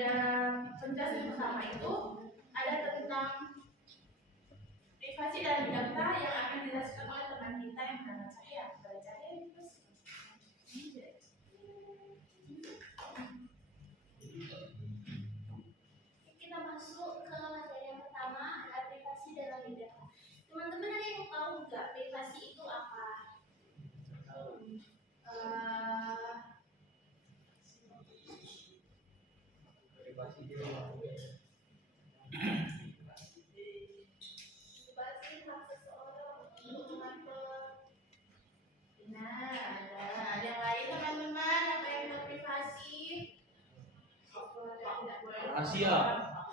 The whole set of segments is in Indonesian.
ada penjelasan pertama itu ada tentang privasi dalam data yang akan dijelaskan oleh teman kita yang bernama Cahaya. Cahaya terus. Kita masuk ke materi yang pertama, adalah privasi dalam data. Teman-teman ada yang tahu nggak privasi itu apa? Privasi hak seseorang untuk mengatur. Nah, ada yang lain teman-teman apa yang berprivasi? rahasia.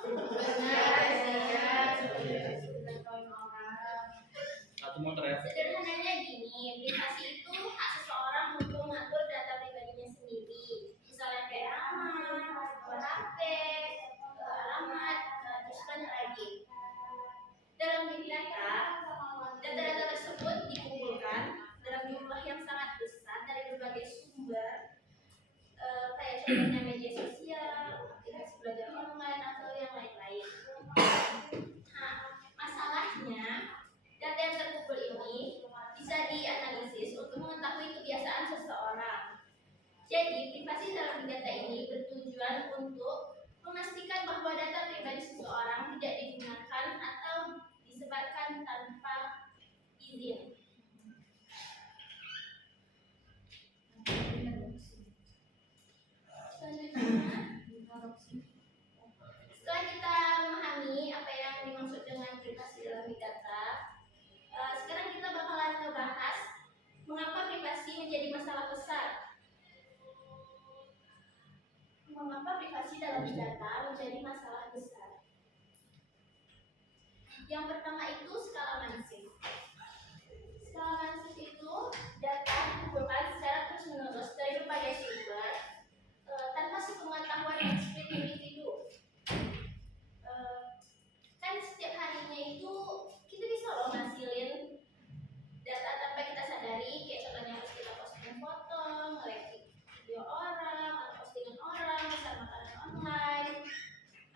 Benar, rahasia. Satu motor ya. Sederhananya gini, privasi itu hak seseorang untuk mengatur data pribadinya sendiri. Misalnya kayak nama, nomor HP, alamat, terus banyak lagi. Dalam data, data-data tersebut dikumpulkan dalam jumlah yang sangat besar dari berbagai sumber, kayak contohnya media sosial, aplikasi belajar online, atau yang lain-lain. Nah, masalahnya data yang terkumpul ini bisa dianalisis untuk mengetahui kebiasaan seseorang. Jadi, privasi dalam data ini bertujuan untuk memastikan bahwa data pribadi seseorang tidak digunakan atau disebarkan tanpa izin. Selanjutnya, setelah kita memahami apa yang dimaksud dengan privasi dalam data, sekarang kita bakalan ngebahas mengapa privasi menjadi masalah besar. Mengapa privasi dalam data menjadi masalah besar? Yang pertama itu skala mansif. Skala mansif itu data dikumpulkan secara terus-menerus dari berbagai sumber tanpa sepengetahuan eksplisit individu. Kan setiap harinya itu kita bisa loh ngasilin data tanpa kita sadari, kayak contohnya harus kita posting foto, nge-like video orang, atau postingan orang, misal makanan online.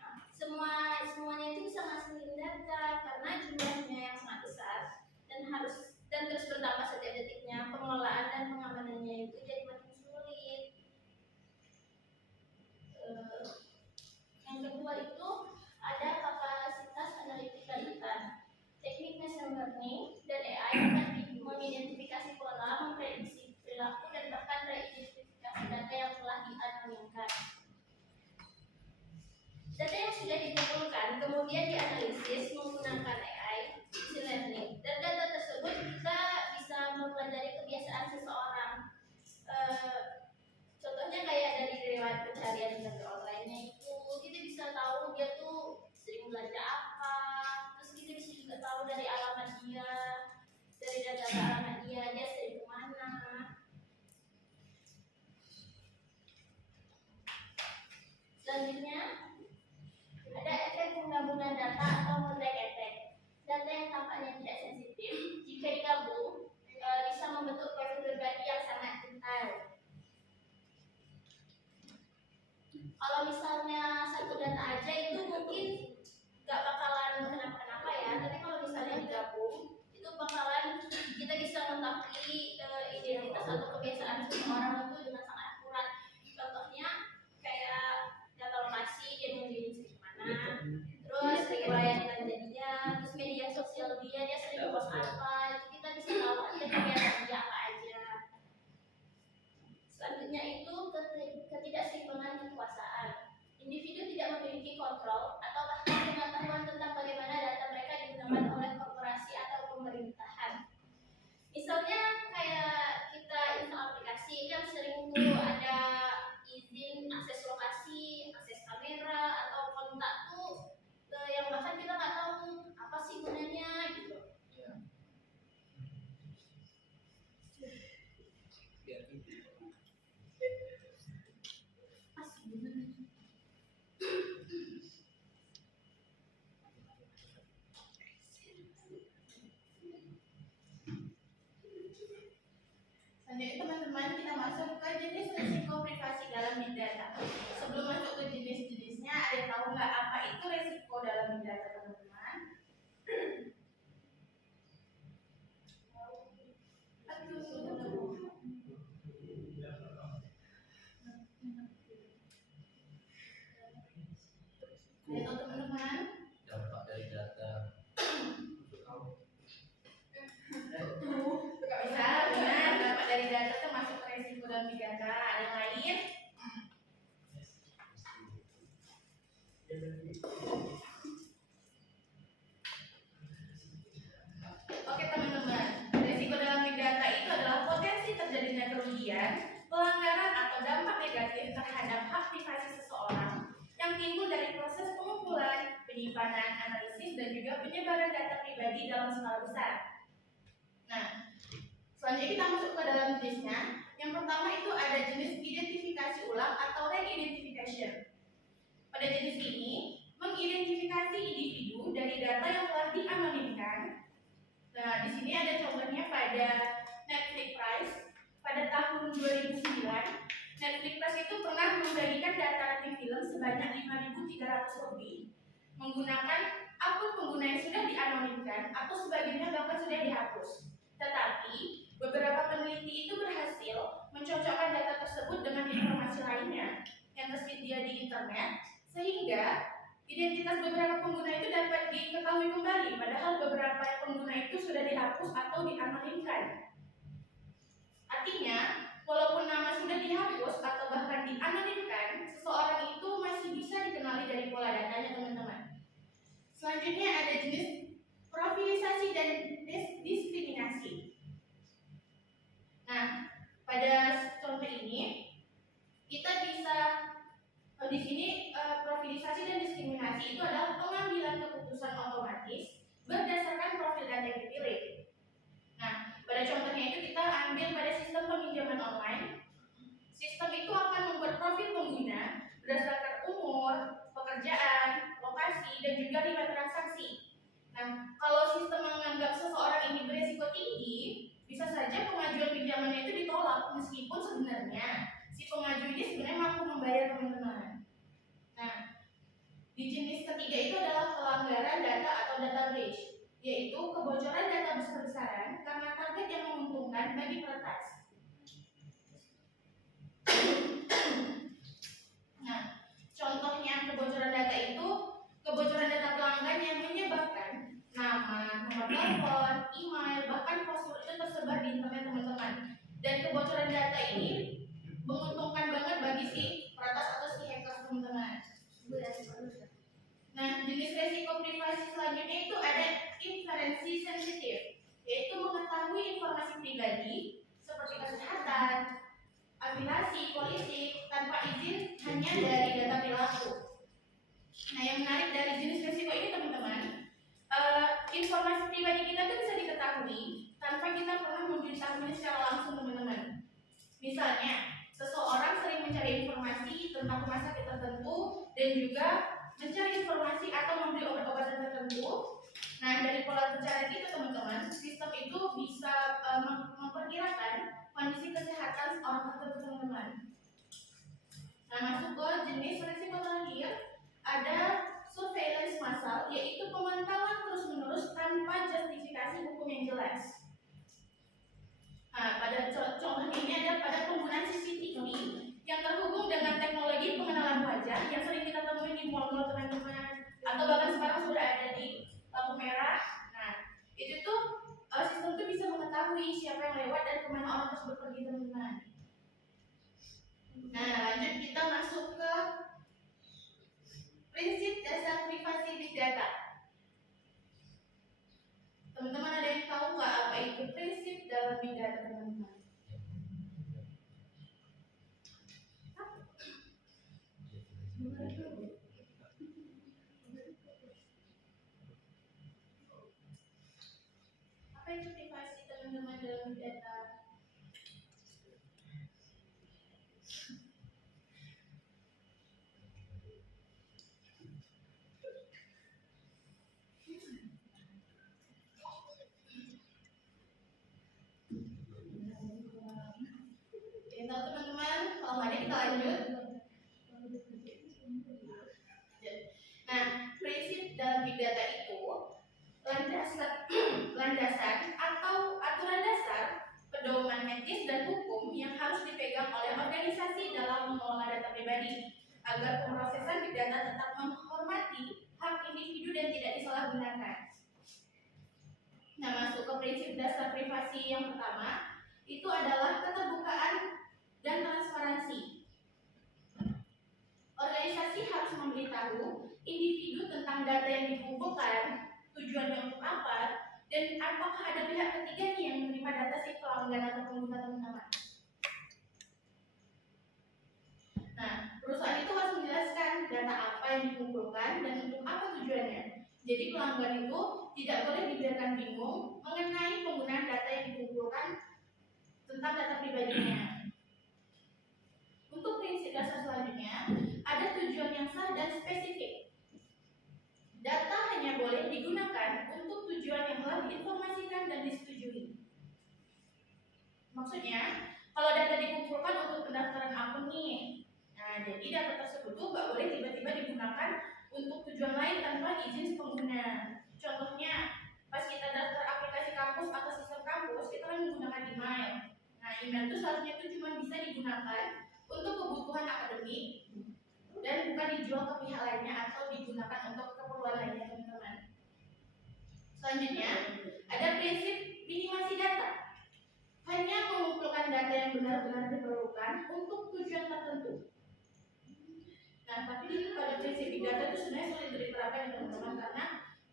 Nah, semuanya itu bisa ngasilin data karena jumlahnya yang sangat besar dan terus bertambah setiap detiknya. Pengelolaan dan pengamanannya itu jadi makin sulit. Yang kedua itu ada kapasitas analitika data. Teknik machine learning dan AI dapat mengidentifikasi pola, memprediksi perilaku, dan bahkan reidentifikasi data yang telah dianalisa. Data yang sudah dikumpulkan kemudian dianalisis menggunakan AI, machine learning, dan data tersebut kita bisa mempelajari kebiasaan seseorang. Contohnya kayak dari riwayat pencarian belajar online-nya itu kita bisa tahu dia tuh sering belanja apa, terus kita bisa juga tahu dari alamat dia, dari data alamat dia sering kemana. Selanjutnya ada efek penggabungan data atau multi efek. Data yang tampaknya tidak sensitif jika digabung bisa membentuk profil pribadi yang sangat detail. Kalau misalnya satu data aja itu mungkin nggak bakalan kenapa-kenapa ya, tapi kalau misalnya digabung itu bakalan kita bisa mengetahui identitas atau kebiasaan seseorang itu dengan sangat akurat. Contohnya kayak data lokasi dia memilih di mana, terus riwayat belanja dia, terus media sosial dia sering post apa, itu kita bisa tahu aja kebiasaan dia apa aja. Selanjutnya itu ketidakseimbangan kekuasaan. Individu tidak memiliki kontrol atau bahkan pengetahuan tentang bagaimana data mereka digunakan oleh korporasi atau pemerintahan. Misalnya kayak kita install aplikasi yang sering tuh ada izin akses lokasi, akses kamera atau kontak tuh yang bahkan kita nggak tahu apa sih gunanya gitu. Selanjutnya teman-teman kita masuk ke jenis risiko privasi dalam big data. Sebelum masuk ke jenis-jenisnya ada yang tahu nggak apa itu resiko dalam big data, teman-teman? Aduh. Ayo teman-teman. Dampak dari data. Nggak bisa, benar. Dampak dari data termasuk resiko dalam big data. Ada yang lain? Oke teman-teman, resiko dalam big data itu adalah potensi terjadinya kerugian, pelanggaran atau dampak negatif terhadap hak privasi seseorang yang timbul dari proses pengumpulan, penyimpanan, analisis, dan juga penyebaran data pribadi dalam skala besar. Nah, selanjutnya kita masuk ke dalam jenisnya. Yang pertama itu ada jenis identifikasi ulang atau re-identification. Pada jenis ini, mengidentifikasi individu dari data yang telah dianonimkan. Nah, di sini ada contohnya pada Netflix Price pada tahun 2009. Netflix Price itu pernah membagikan data rating film sebanyak 5.300 lebih menggunakan akun pengguna yang sudah dianonimkan atau sebagiannya bahkan sudah dihapus. Tetapi beberapa peneliti itu berhasil mencocokkan data tersebut dengan informasi lainnya yang tersedia di internet, sehingga identitas beberapa pengguna itu dapat diketahui kembali, padahal beberapa pengguna itu sudah dihapus atau dianonimkan. Artinya, walaupun nama sudah dihapus atau bahkan dianonimkan, seseorang itu masih bisa dikenali dari pola datanya, teman-teman. Selanjutnya ada jenis profilisasi dan diskriminasi. Nah, pada contoh ini kita bisa di sini profilisasi dan diskriminasi itu adalah pengambilan keputusan otomatis berdasarkan profil data yang dipilih. Nah, pada contohnya itu kita ambil pada sistem peminjaman online. Sistem itu akan membuat profil pengguna berdasarkan umur, pekerjaan, lokasi, dan juga riwayat transaksi. Nah, kalau sistem menganggap seseorang ini beresiko tinggi, bisa saja pengajuan pinjamannya itu ditolak meskipun sebenarnya si pengaju ini sebenarnya mampu membayar, teman-teman. Nah, di jenis ketiga itu adalah pelanggaran data atau data breach, yaitu kebocoran data besar-besaran karena target yang menguntungkan bagi peretas. Nah, contohnya kebocoran data itu kebocoran data pelanggan yang menyebabkan nama, nomor telepon, email, bahkan password itu tersebar di internet, teman-teman. Dan kebocoran data ini menguntungkan banget bagi si peretas atau si hacker, teman-teman. Nah, jenis resiko privasi selanjutnya itu ada inferensi sensitif, yaitu mengetahui informasi pribadi seperti kesehatan, afiliasi, politik tanpa izin hanya dari data perilaku. Nah, yang menarik dari jenis resiko ini, teman-teman, informasi pribadi kita tuh bisa diketahui tanpa kita pernah memberitahunya secara langsung, teman-teman. Misalnya, seseorang sering mencari informasi tentang rumah sakit tertentu dan juga mencari informasi atau membeli obat-obatan tertentu. Nah, dari pola pencarian itu, teman-teman, sistem itu bisa memperkirakan kondisi kesehatan orang tertentu, teman-teman. Nah, masuk ke jenis resiko terakhir, ada surveillance massal, yaitu pemantauan terus-menerus tanpa justifikasi hukum yang jelas. Nah, pada contohnya ini ada pada penggunaan CCTV yang terhubung dengan teknologi pengenalan wajah yang sering kita temui di mall-mall, teman-teman, atau bahkan sekarang sudah ada di lampu merah. Nah, itu tuh sistem itu bisa mengetahui siapa yang lewat dan kemana orang tersebut pergi, teman-teman. Nah, lanjut kita masuk ke prinsip dasar privasi big data. Teman-teman ada yang tahu nggak apa itu prinsip dalam big data, teman-teman? Apa itu privasi, teman-teman, dalam big data? agar pemrosesan big data tetap menghormati hak individu dan tidak disalahgunakan. Nah, masuk ke prinsip dasar privasi yang pertama, itu adalah keterbukaan dan transparansi. Organisasi harus memberitahu individu tentang data yang dikumpulkan, tujuannya untuk apa, dan apakah ada pihak ketiga nih yang menerima data si pelanggan atau pengguna teman-teman. Nah, perusahaan itu harus menjelaskan data apa yang dikumpulkan dan untuk apa tujuannya. Jadi pelanggan itu tidak boleh dibiarkan bingung mengenai penggunaan data yang dikumpulkan tentang data pribadinya. Untuk prinsip dasar selanjutnya, ada tujuan yang sah dan spesifik. Data hanya boleh digunakan untuk tujuan yang telah diinformasikan dan disetujui. Maksudnya, kalau data dikumpulkan untuk pendaftaran akun nih, nah jadi data tersebut tuh nggak boleh tiba-tiba digunakan untuk tujuan lain tanpa izin pengguna. Contohnya, pas kita daftar aplikasi kampus atau sistem kampus, kita kan menggunakan email. Nah, email itu seharusnya itu cuma bisa digunakan untuk kebutuhan akademik dan bukan dijual ke pihak lainnya atau digunakan untuk keperluan lainnya, teman-teman. Selanjutnya, ada prinsip minimasi data. Hanya mengumpulkan data yang benar-benar diperlukan untuk tujuan tertentu. Nah, tapi pada prinsip big data itu sebenarnya sulit diterapkan ya teman-teman, karena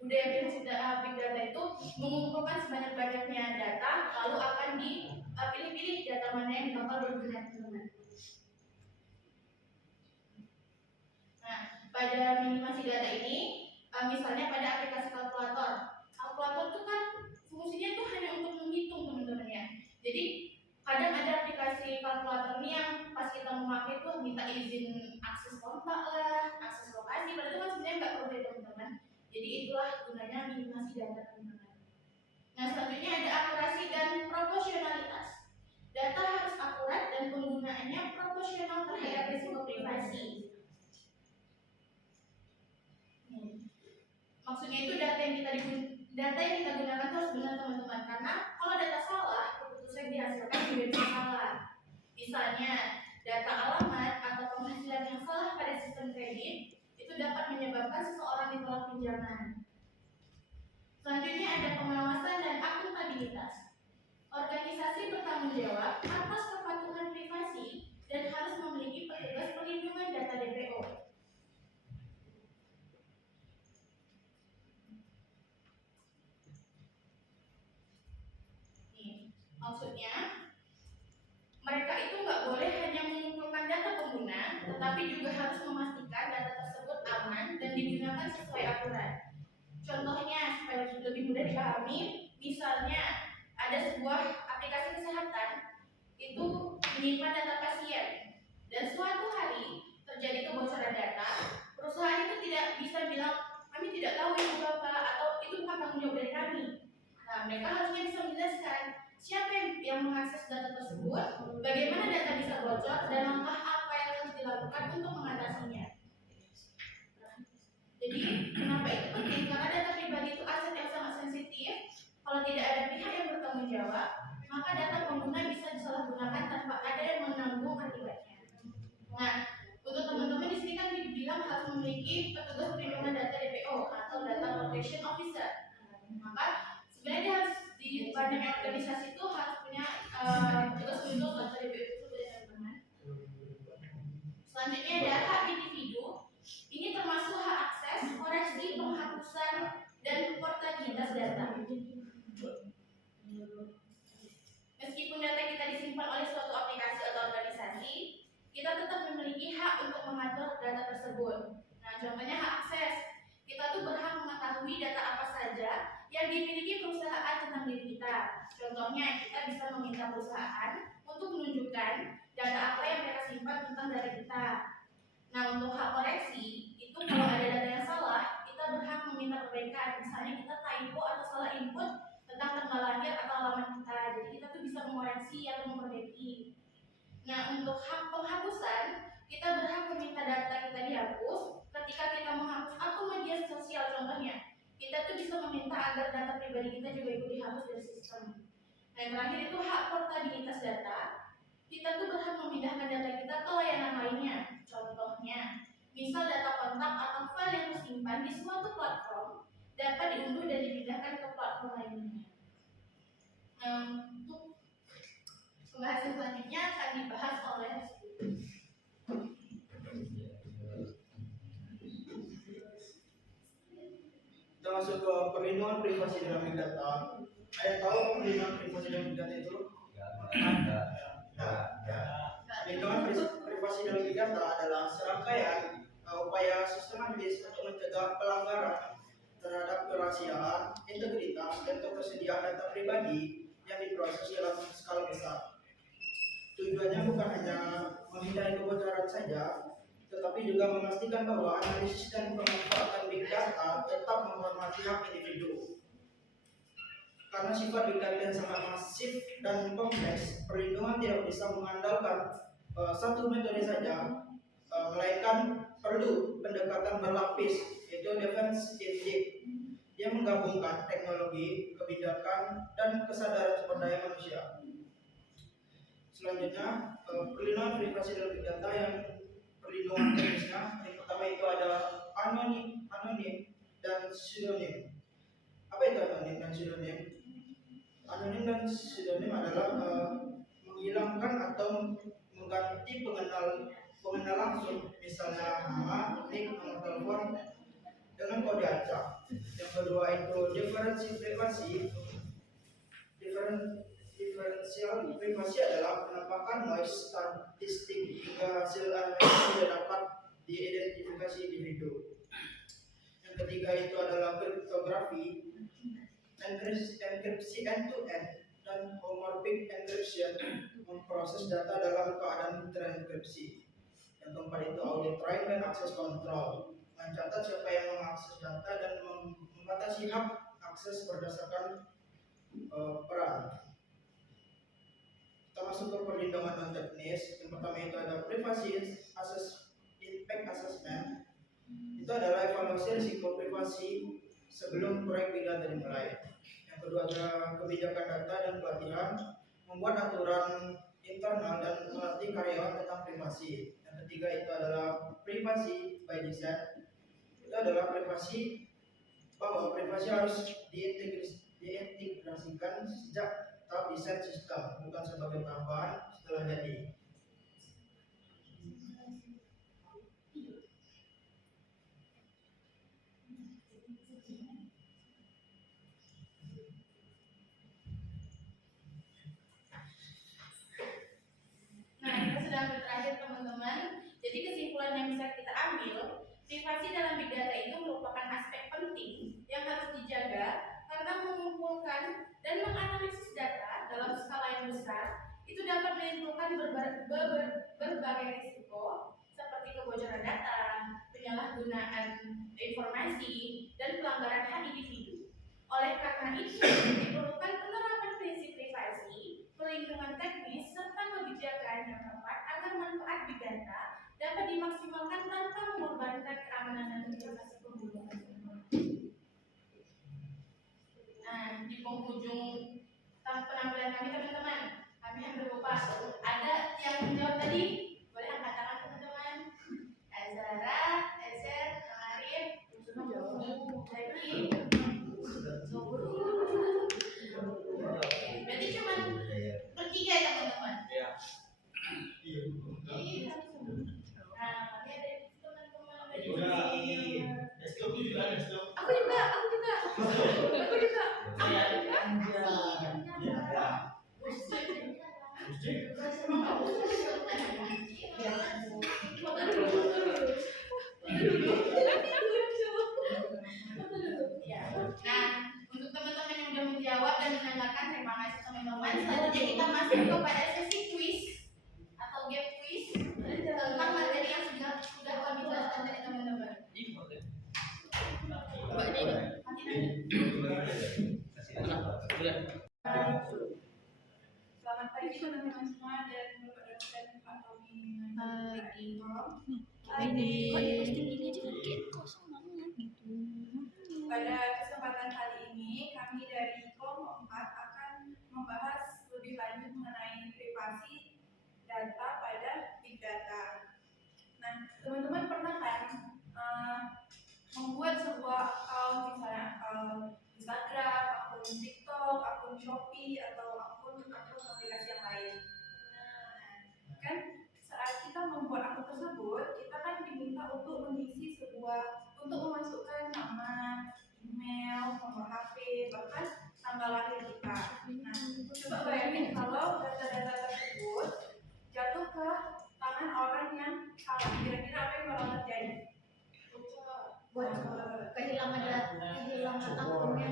budaya prinsip big data itu mengumpulkan sebanyak-banyaknya data, lalu akan dipilih-pilih data mana yang bakal berguna, teman-teman. Nah, pada minimasi data ini, misalnya pada aplikasi kalkulator. Kalkulator itu kan fungsinya tuh hanya untuk menghitung, teman-teman ya. Jadi kadang ada aplikasi kalkulator ini yang pas kita memakai tuh minta izin akses kontak lah, akses lokasi, padahal itu kan sebenarnya nggak perlu ya teman-teman. Jadi itulah gunanya minimasi data, teman-teman. Nah, selanjutnya ada akurasi dan proporsionalitas. Data harus akurat dan penggunaannya proporsional terhadap risiko privasi. Maksudnya itu data yang kita gunakan itu harus benar, teman-teman, karena kalau data salah, keputusan yang dihasilkan juga bisa salah. Misalnya data alamat atau penghasilan yang salah pada sistem kredit itu dapat menyebabkan seseorang ditolak pinjaman. Selanjutnya ada pengawasan dan akuntabilitas. Organisasi bertanggung jawab atas kepatuhan privasi dan harus memiliki petugas perlindungan data DPO. Maksudnya, mereka itu nggak boleh hanya mengumpulkan data pengguna, tetapi juga harus memastikan data tersebut aman dan digunakan sesuai aturan. Contohnya, supaya lebih mudah dipahami, misalnya ada sebuah aplikasi kesehatan itu menyimpan data pasien, dan suatu hari terjadi kebocoran data, perusahaan itu tidak bisa bilang kami tidak tahu itu bapak atau itu bukan tanggung jawab dari kami. Nah, mereka harusnya bisa menjelaskan siapa yang mengakses data tersebut, bagaimana data bisa bocor, dan langkah apa yang harus dilakukan untuk mengatasinya. Jadi, kenapa itu penting? Karena data pribadi itu aset yang sangat sensitif. Kalau tidak ada pihak yang bertanggung jawab, maka data pengguna bisa disalahgunakan tanpa ada yang menanggung akibatnya. Nah, untuk teman-teman di sini kan dibilang harus memiliki petugas perlindungan data DPO atau Data Protection Officer. Maka sebenarnya harus di banyak organisasi itu harus punya petugas perlindungan data DPO itu, teman-teman. Selanjutnya ada hak individu. Ini termasuk hak akses, koreksi, penghapusan, dan portabilitas data. Meskipun data kita disimpan oleh suatu aplikasi atau organisasi, kita tetap memiliki hak untuk mengatur data tersebut. Nah, contohnya hak akses. Kita tuh berhak mengetahui data apa saja yang dimiliki perusahaan tentang diri kita. Contohnya, kita bisa meminta perusahaan untuk menunjukkan data apa yang mereka simpan tentang data kita. Nah, untuk hak koreksi, itu kalau ada data yang salah, kita berhak meminta perbaikan. Misalnya kita typo atau salah input tentang tanggal lahir atau alamat kita. Jadi kita tuh bisa mengoreksi atau memperbaiki. Nah, untuk hak penghapusan, kita berhak meminta data kita dihapus ketika kita menghapus akun media sosial. Contohnya, kita tuh bisa meminta agar data pribadi kita juga ikut dihapus dari sistem. Nah, yang terakhir itu hak portabilitas data. Kita tuh berhak memindahkan data kita ke layanan lainnya. Contohnya, Misal data kontak atau file yang tersimpan di suatu platform dapat diunduh dan dipindahkan ke platform lainnya. Untuk pembahasan selanjutnya akan dibahas oleh Kita masuk ke perlindungan privasi dalam big data. Ada yang tahu perlindungan privasi dalam big data itu? Perlindungan privasi dalam big data adalah serangkaian upaya sistematis untuk mencegah pelanggaran terhadap kerahasiaan, integritas, dan ketersediaan data pribadi yang diproses dalam skala besar. Tujuannya bukan hanya menghindari kebocoran saja, tetapi juga memastikan bahwa analisis dan pemanfaatan big data tetap menghormati hak individu. Karena sifat big data yang sangat masif dan kompleks, perlindungan tidak bisa mengandalkan satu metode saja, melainkan perlu pendekatan berlapis, yaitu defense in deep, yang menggabungkan teknologi, kebijakan, dan kesadaran sumber daya manusia. Selanjutnya, perlindungan privasi dalam big data yang perlindungan teknisnya. Yang pertama itu ada anonim dan pseudonym. Apa itu anonim dan pseudonym? Anonim dan pseudonym adalah menghilangkan atau mengganti pengenal langsung, misalnya nama, nick, nomor telepon dengan kode acak. Yang kedua itu diferensial privasi adalah penampakan noise statistik hingga hasil analisis tidak dapat diidentifikasi individu. Yang ketiga itu adalah kriptografi, enkripsi end-to-end, dan homomorphic encryption, memproses data dalam keadaan terenkripsi. Yang keempat itu audit track dan akses kontrol, mencatat siapa yang mengakses data dan membatasi hak akses berdasarkan peran. Kita masuk ke perlindungan non teknis. Yang pertama itu ada privacy impact assessment. Itu adalah evaluasi risiko privasi sebelum proyek big data dimulai. Yang kedua ada kebijakan data dan pelatihan, membuat aturan internal dan melatih karyawan tentang privasi. Yang ketiga itu adalah privacy by design. Itu adalah privasi bahwa privasi harus diintegrasikan sejak tahap desain sistem, bukan sebagai tambahan setelah jadi. Nah, kita sudah hampir terakhir teman-teman. Jadi kesimpulan yang bisa kita ambil, privasi dalam big data itu merupakan aspek penting yang harus dijaga karena mengumpulkan dan menganalisis data dalam skala yang besar itu dapat menimbulkan berbagai risiko seperti kebocoran data, penyalahgunaan informasi, dan pelanggaran hak individu. Oleh karena itu, diperlukan penerapan prinsip privasi, perlindungan teknis, serta kebijakan yang tepat agar manfaat big data dapat dimaksimalkan tanpa mengorbankan keamanan dan privasi pengguna. Nah, di penghujung penampilan kami teman-teman, kami hampir lupa. Ada yang menjawab tadi? Boleh angkat tangan teman-teman. Azara, Ezer, Arif, lagi. Berarti cuma bertiga ya teman-teman? Iya. Nah, ini ada teman-teman. Aku juga. Aku juga. Nah, untuk teman-teman yang sudah menjawab dan mendengarkan, terima kasih teman-teman. Selanjutnya kita masuk kepada sesi quiz atau gap quiz tentang materi yang sudah kami jelaskan tadi teman-teman. Selamat pagi teman-teman semua dan Bapak dosen Pak Tommy. Pagi. Kok diposting gini aja kan kayak kosong banget gitu. Pada kesempatan kali ini kami dari kelompok 4 akan membahas lebih lanjut mengenai privasi data pada big data. Nah, teman-teman pernah kan membuat sebuah akun, misalnya akun Instagram, akun TikTok, akun Shopee, atau akun aplikasi yang lain. Nah, kan saat kita membuat akun tersebut, kita kan diminta untuk mengisi untuk memasukkan nama, email, nomor HP, bahkan tanggal lahir kita. Nah, coba bayangin kalau data-data tersebut jatuh ke tangan orang yang salah, kira-kira apa yang bakal terjadi? Kehilangan akunnya.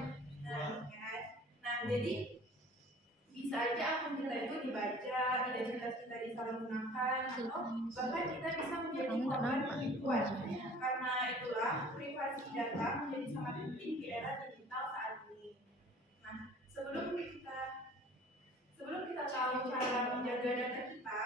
Nah, jadi bisa aja akun kita itu dibaca, identitas kita disalahgunakan, atau bahkan kita bisa menjadi korban penipuan. Karena itulah privasi data menjadi sangat penting di era digital saat ini. Nah, sebelum kita tahu cara menjaga data kita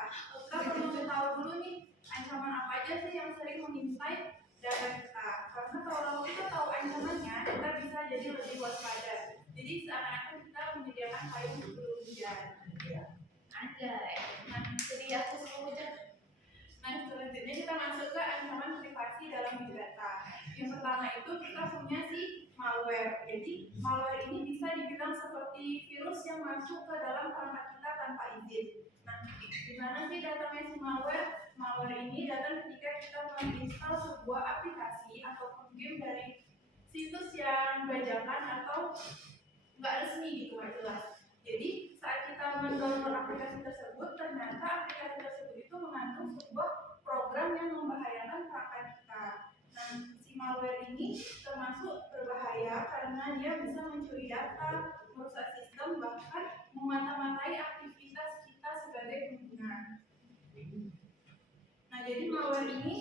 perlu tahu dulu nih ancaman apa aja sih yang sering mengintai data kita. Karena kalau kita tahu ancamannya, kita bisa jadi lebih waspada. Jadi seakan-akan kita menyediakan payung sebelum hujan. Ada. Nah, jadi aku selanjutnya. Nah, selanjutnya kita masuk ke ancaman privasi dalam big data. Yang pertama itu kita punya si malware. Jadi malware ini bisa dibilang seperti virus yang masuk ke dalam perangkat kita tanpa izin. Nah, di mana sih datangnya si malware? Malware ini datang ketika kita menginstal sebuah aplikasi ataupun game dari situs yang bajakan atau nggak resmi gitu, nggak jelas. Jadi saat kita mendownload aplikasi tersebut, ternyata aplikasi tersebut itu mengandung sebuah program yang membahayakan perangkat kita. Nah, si malware ini termasuk berbahaya karena dia bisa mencuri data, merusak sistem, bahkan memata-matai aktivitas kita sebagai pengguna. Nah, jadi malware ini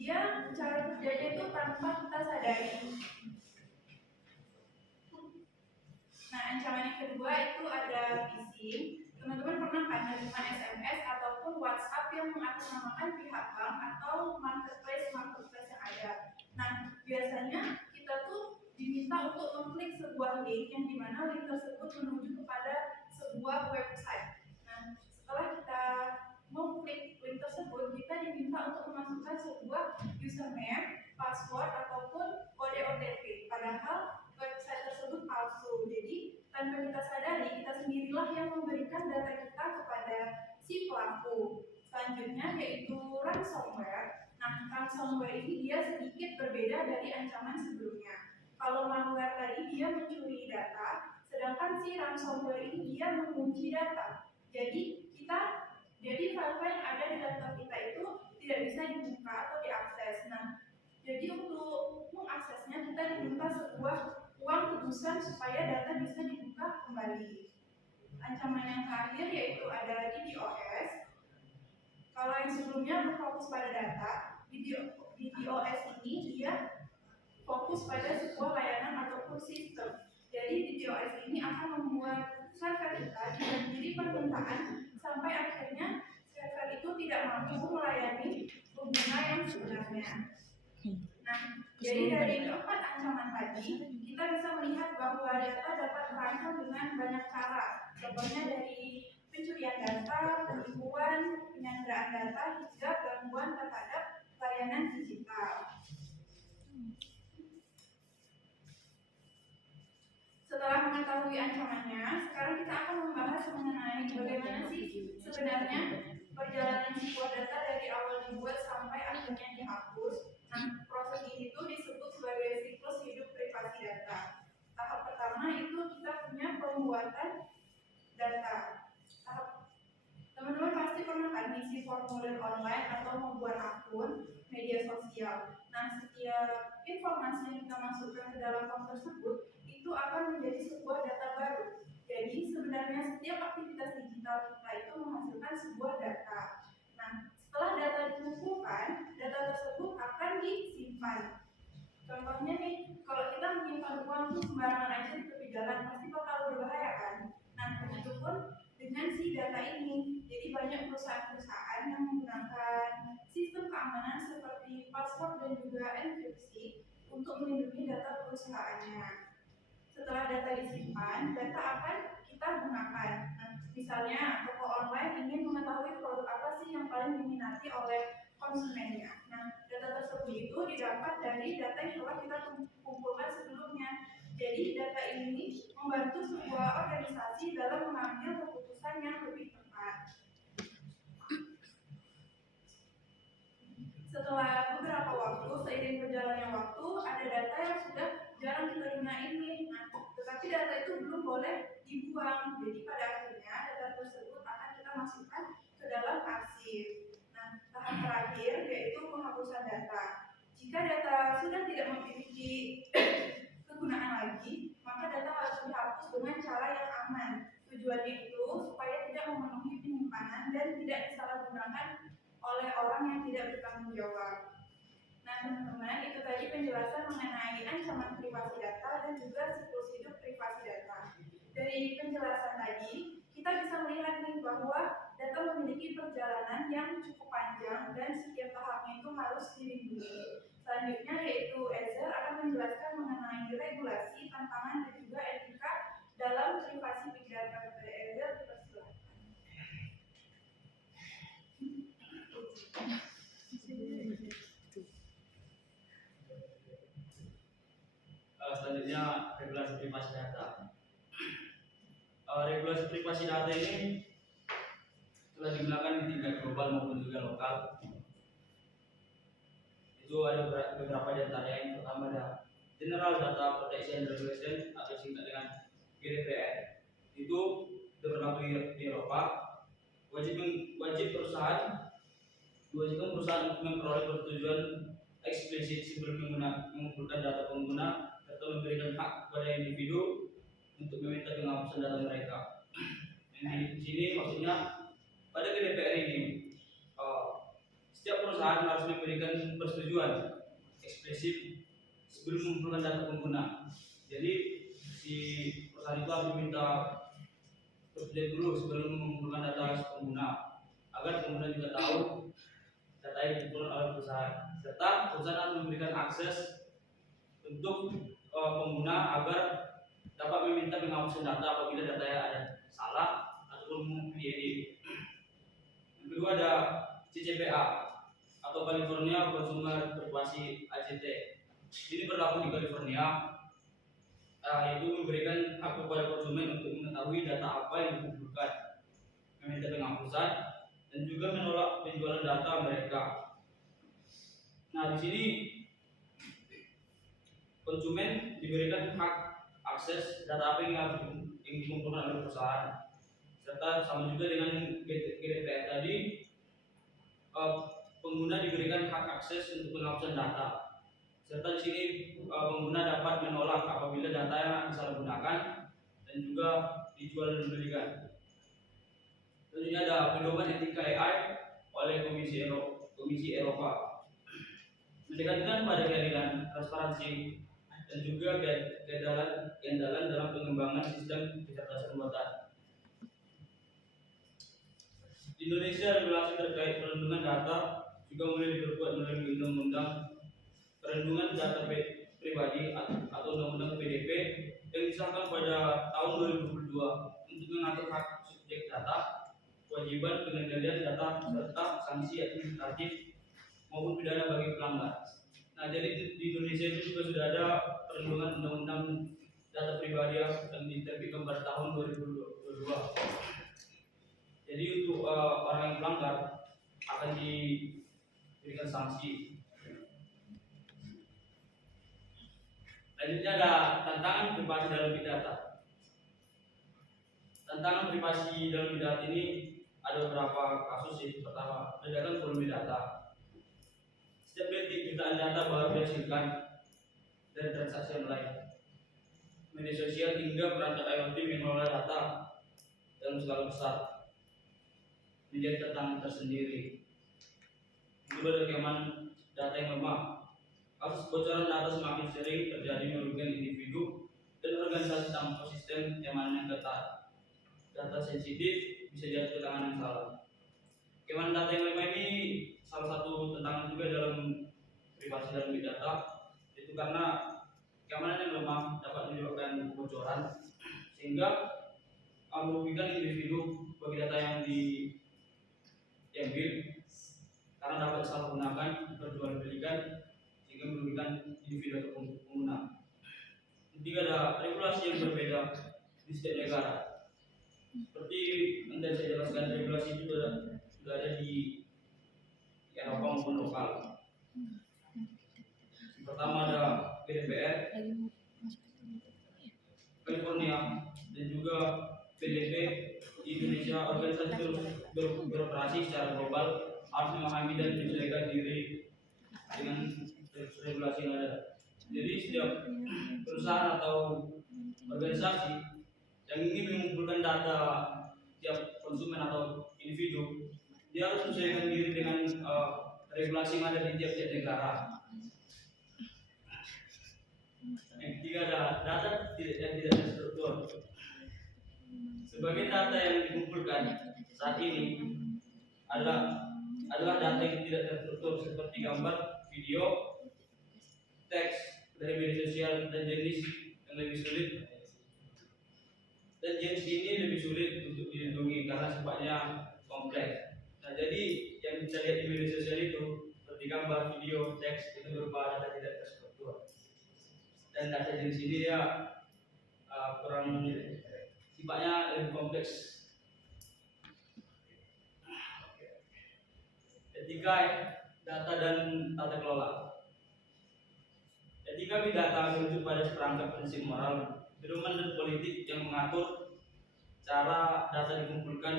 dia cara kerjanya itu tanpa kita sadari. Nah, ancaman yang kedua itu ada phishing. Teman-teman pernah kan menerima SMS ataupun WhatsApp yang mengatasnamakan pihak bank atau marketplace yang ada. Nah, biasanya kita tuh diminta untuk mengklik sebuah link yang dimana link tersebut menuju kepada sebuah website. Nah, setelah kita mengklik link tersebut, kita diminta untuk memasukkan sebuah username, password ataupun kode OTP. Padahal website tersebut palsu. Jadi tanpa kita sadari, kita sendirilah yang memberikan data kita kepada si pelaku. Selanjutnya yaitu ransomware. Nah, ransomware ini dia sedikit berbeda dari ancaman sebelumnya. Kalau malware tadi dia mencuri data, sedangkan si ransomware ini dia mengunci data. Jadi file-file yang ada di laptop kita itu tidak bisa dibuka atau diakses. Nah, jadi untuk mengaksesnya kita diminta sebuah uang tebusan supaya data bisa dibuka kembali. Ancaman yang terakhir yaitu ada DDoS. Kalau yang sebelumnya berfokus pada data, DDoS ini dia fokus pada sebuah layanan ataupun sistem. Jadi DDoS ini akan membuat server kita dibanjiri permintaan sampai akhirnya server itu tidak mampu melayani pengguna yang sebenarnya. Nah, jadi dari keempat ancaman tadi, kita bisa melihat bahwa data dapat terancam dengan banyak cara. Contohnya dari pencurian data, penipuan, penyanderaan data, hingga gangguan terhadap layanan digital. Setelah mengetahui ancamannya, sekarang kita akan membahas mengenai bagaimana sih sebenarnya perjalanan sebuah data dari awal dibuat sampai akhirnya dihapus. Nah, proses ini tuh disebut sebagai siklus hidup privasi data. Tahap pertama itu kita punya pembuatan data. Teman-teman pasti pernah kan isi formulir online atau membuat akun media sosial. Nah, setiap informasi yang kita masukkan ke dalam form tersebut itu akan menjadi sebuah data baru. Jadi sebenarnya setiap aktivitas digital kita itu menghasilkan sebuah data. Nah, setelah data dikumpulkan, data tersebut akan disimpan. Contohnya nih, kalau kita menyimpan uang sembarangan aja di tepi jalan pasti bakal berbahaya kan? Nah, begitupun dengan si data ini. Jadi banyak perusahaan-perusahaan yang menggunakan sistem keamanan seperti password dan juga enkripsi untuk melindungi data perusahaannya. Setelah data disimpan, data akan kita gunakan. Nah, misalnya toko online ingin mengetahui produk apa sih yang paling diminati oleh konsumennya. Nah, data tersebut itu didapat dari dari data yang telah kita kumpulkan sebelumnya. Jadi data ini membantu sebuah organisasi dalam mengambil keputusan yang lebih tepat. Setelah beberapa waktu, seiring berjalannya waktu, ada data yang sudah jarang kita gunakan ini. Nah, tetapi data itu belum boleh dibuang. Jadi pada akhirnya data tersebut akan kita masukkan ke dalam arsip. Nah, tahap terakhir yaitu penghapusan data. Jika data sudah tidak memiliki kegunaan lagi, maka data harus dihapus dengan cara yang aman. Tujuannya itu supaya tidak memenuhi penyimpanan dan tidak disalahgunakan oleh orang yang tidak bertanggung jawab. Nah teman-teman, itu tadi penjelasan mengenai ancaman privasi data dan juga siklus hidup privasi data. Dari penjelasan tadi, kita bisa melihat nih bahwa data memiliki perjalanan yang cukup panjang dan setiap tahapnya itu harus dilindungi. Selanjutnya yaitu Ezer akan menjelaskan mengenai regulasi, tantangan dan juga etika dalam privasi big data. Kepada Ezer, dipersilakan. Selanjutnya regulasi privasi data. Regulasi privasi data ini telah digunakan di tingkat global maupun juga lokal. Itu ada beberapa di antaranya. Yang pertama ada General Data Protection Regulation atau singkat dengan GDPR. Itu berlaku di Eropa. Wajib perusahaan diwajibkan perusahaan untuk memperoleh persetujuan eksplisit sebelum mengumpulkan data pengguna atau memberikan hak kepada individu untuk meminta penghapusan data mereka. Yang di sini maksudnya pada GDPR ini setiap perusahaan harus memberikan persetujuan eksplisit sebelum mengumpulkan data pengguna. Jadi si perusahaan itu harus meminta persetujuan dulu sebelum mengumpulkan data pengguna agar pengguna juga tahu data yang dikumpulkan oleh perusahaan, serta perusahaan harus memberikan akses untuk pengguna agar dapat meminta penghapusan data apabila datanya ada salah ataupun diedit. Yang kedua ada CCPA atau California Consumer Privacy Act. Ini berlaku di California, yaitu memberikan hak kepada konsumen untuk mengetahui data apa yang dikumpulkan, meminta penghapusan, dan juga menolak penjualan data mereka. Nah, di sini konsumen diberikan hak akses data apa yang harus dikumpulkan oleh perusahaan, serta sama juga dengan GDPR tadi, pengguna diberikan hak akses untuk penghapusan data, serta di sini pengguna dapat menolak apabila datanya disalahgunakan dan juga dijual dan dibelikan. Tentunya ada pedoman etika AI oleh Komisi Eropa mendekatkan pada keadilan, transparansi, dan juga keandalan dalam pengembangan sistem kecerdasan buatan. Di Indonesia, regulasi terkait perlindungan data juga mulai diperkuat melalui Undang-Undang Perlindungan Data Pribadi atau Undang-Undang PDP yang disahkan pada tahun 2022 untuk mengatur hak subjek data, kewajiban pengendalian data, serta sanksi administratif maupun pidana bagi pelanggar. Nah, jadi di Indonesia itu juga sudah ada perlindungan undang-undang data pribadi yang diterbitkan pada tahun 2022. Jadi untuk orang yang melanggar akan diberikan sanksi. Selanjutnya ada tantangan privasi dalam big data. Tantangan privasi dalam big data ini ada beberapa kasus. Yang pertama, ledakan volume data. Setiap detik jutaan data baru dihasilkan dari transaksi online, media sosial hingga perangkat IoT mengelola data dalam skala besar menjadi tantangan tersendiri. Kedua, ada keamanan data yang lemah. Kasus bocoran data semakin sering terjadi merugikan individu dan organisasi tanpa sistem keamanan yang ketat. Data sensitif bisa jatuh ke tangan yang salah. Keamanan data yang lemah ini salah satu tantangan juga dalam privasi dalam big data, itu karena keamanan yang lemah dapat menyebabkan kebocoran sehingga merugikan individu bagi data yang diambil karena dapat disalahgunakan, diperjualbelikan, dengan merugikan individu atau pengguna. Ketiga, ada regulasi yang berbeda di setiap negara. Seperti yang tadi saya jelaskan, regulasi itu sudah ada di Eropa maupun lokal. Yang pertama ada GDPR, California, dan juga PDB di Indonesia. Organisasi beroperasi secara global harus memahami dan menyesuaikan diri dengan regulasi yang ada. Jadi setiap perusahaan atau organisasi yang ingin mengumpulkan data setiap konsumen atau individu, dia harus menyesuaikan diri dengan regulasi yang ada di tiap-tiap negara. Yang ketiga ada data yang tidak terstruktur. Sebagian data yang dikumpulkan saat ini adalah data yang tidak terstruktur seperti gambar, video, teks dari media sosial, dan jenis yang lebih sulit. Dan jenis ini lebih sulit untuk dilindungi karena sifatnya kompleks. Nah, jadi yang bisa lihat di media sosial itu seperti gambar, video, teks itu berupa data tidak terstruktur. Dan data jenis ini dia kurang sifatnya lebih kompleks. Ketiga, data dan tata kelola. Ketiga, data merujuk pada seperangkat prinsip moral, pedoman dan politik yang mengatur cara data dikumpulkan,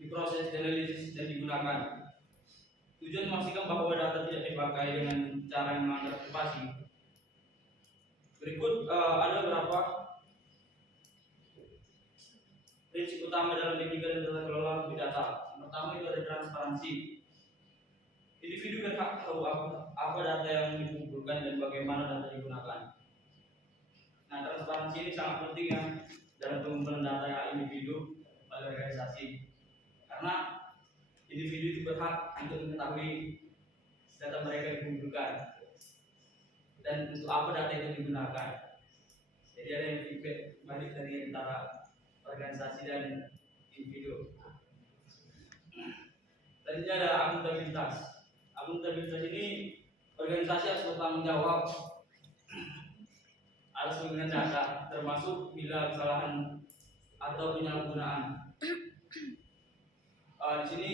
diproses, dianalisis, dan digunakan. Tujuan memastikan bahwa data tidak dipakai dengan cara yang melanggar privasi. Berikut ada beberapa prinsip utama dalam etika dan tata kelola big data. Yang pertama itu ada transparansi. Individu berhak tahu apa data yang dikumpulkan dan bagaimana data digunakan. Nah, transparansi ini sangat penting ya dalam pengumpulan data individu pada organisasi, karena individu itu berhak untuk mengetahui data mereka dikumpulkan dan untuk apa data itu digunakan. Jadi ada yang feedback balik dari antara organisasi dan individu. Selanjutnya ada akuntabilitas. Akuntabilitas ini organisasi harus bertanggung jawab atas penggunaan data, termasuk bila kesalahan atau penyalahgunaan. Di sini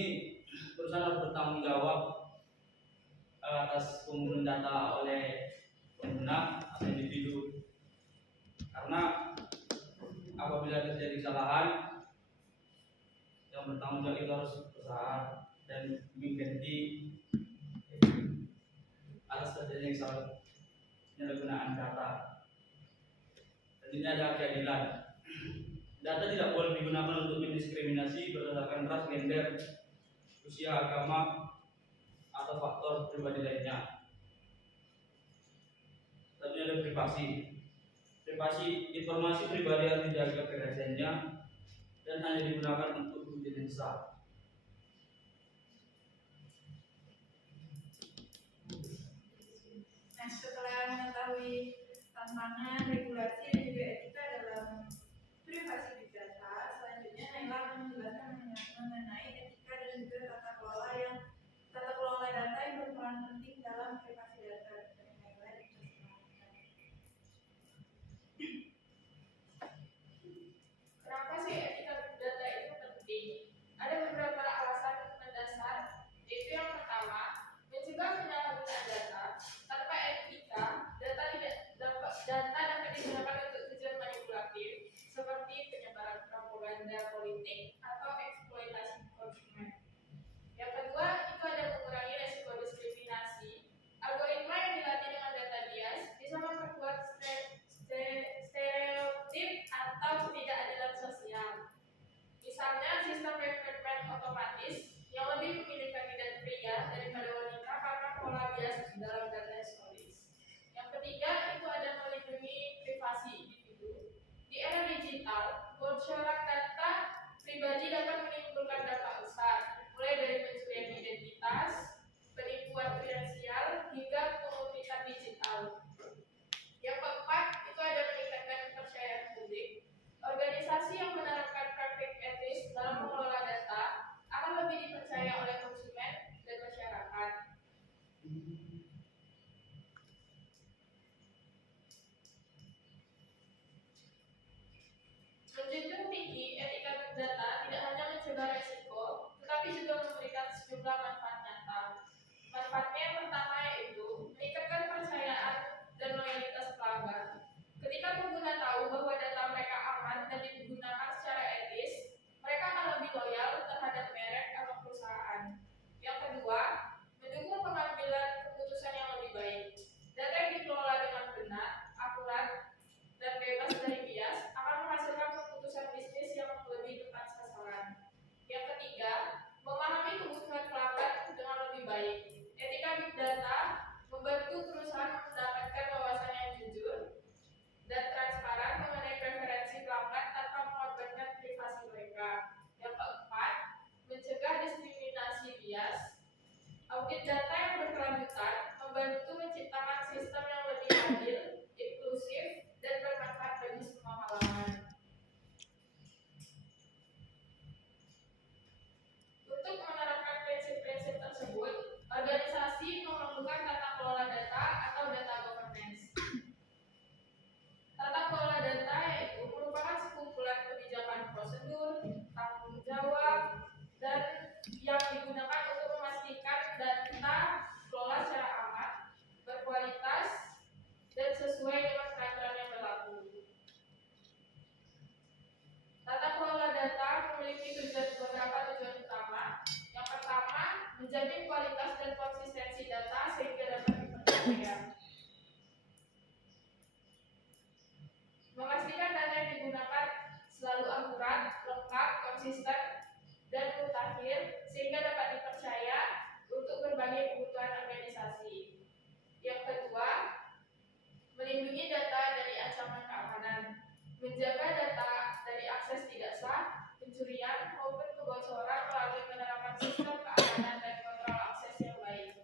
perusahaan harus bertanggung jawab atas penggunaan data oleh pengguna atau individu, karena apabila terjadi kesalahan, yang bertanggung jawab itu harus perusahaan dan mengganti atas terjadinya penyalahgunaan data. Dan ini ada keadilan. Data tidak boleh digunakan untuk mendiskriminasi berdasarkan ras, gender, usia, agama, atau faktor pribadi lainnya. Selanjutnya ada privasi. Privasi, informasi pribadi harus dijaga kerahasiaannya dan hanya digunakan untuk kepentingan besar. Nah, setelah mengetahui tantangan, regulasi, dan juga etika dalam privasi big data, selanjutnya Naila akan menjelaskan mengenai etika dan juga tata kelola data yang berperan penting dalam privasi data. Kenapa sih etika big data itu penting? Ada beberapa alasan mendasar, yaitu yang pertama, mencegah penyalahgunaan data. Tanpa etika, data dapat digunakan untuk tujuan manipulatif, seperti penyebaran propaganda politik atau eksploitasi konsumen. Yang kedua, itu ada mengurangi resiko diskriminasi. Algoritma yang dilatih dengan data bias bisa memperkuat stereotip atau ketidakadilan sosial. Misalnya, sistem rekrutmen otomatis yang lebih memilih kandidat pria daripada wanita karena pola bias dalam data historis. Yang ketiga, itu ada melindungi privasi individu. Di era digital, bocoran data pribadi dapat menimbulkan dampak besar, mulai dari pencurian identitas, penipuan finansial, hingga pengurusan digital. Yang keempat, itu ada meningkatkan kepercayaan publik. Organisasi yang menerapkan praktik etis dalam mengelola data akan lebih menjamin kualitas dan konsistensi data sehingga dapat dipercaya. Memastikan data yang digunakan selalu akurat, lengkap, konsisten, dan mutakhir sehingga dapat dipercaya untuk berbagai kebutuhan organisasi. Yang kedua, melindungi data dari ancaman keamanan, menjaga data dari akses tidak sah, pencurian maupun kebocoran melalui penerapan sistem keamanan dan kontrol akses yang baik.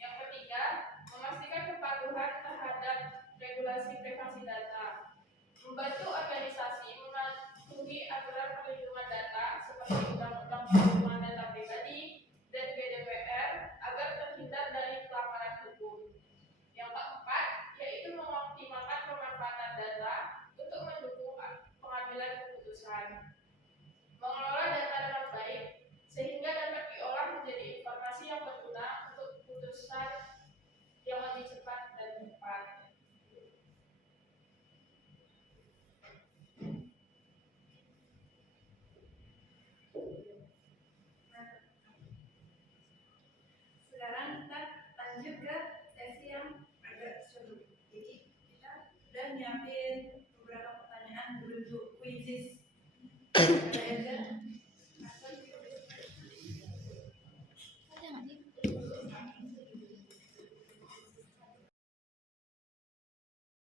Yang ketiga, memastikan kepatuhan terhadap regulasi privasi data, membantu organisasi mematuhi aturan perlindungan data seperti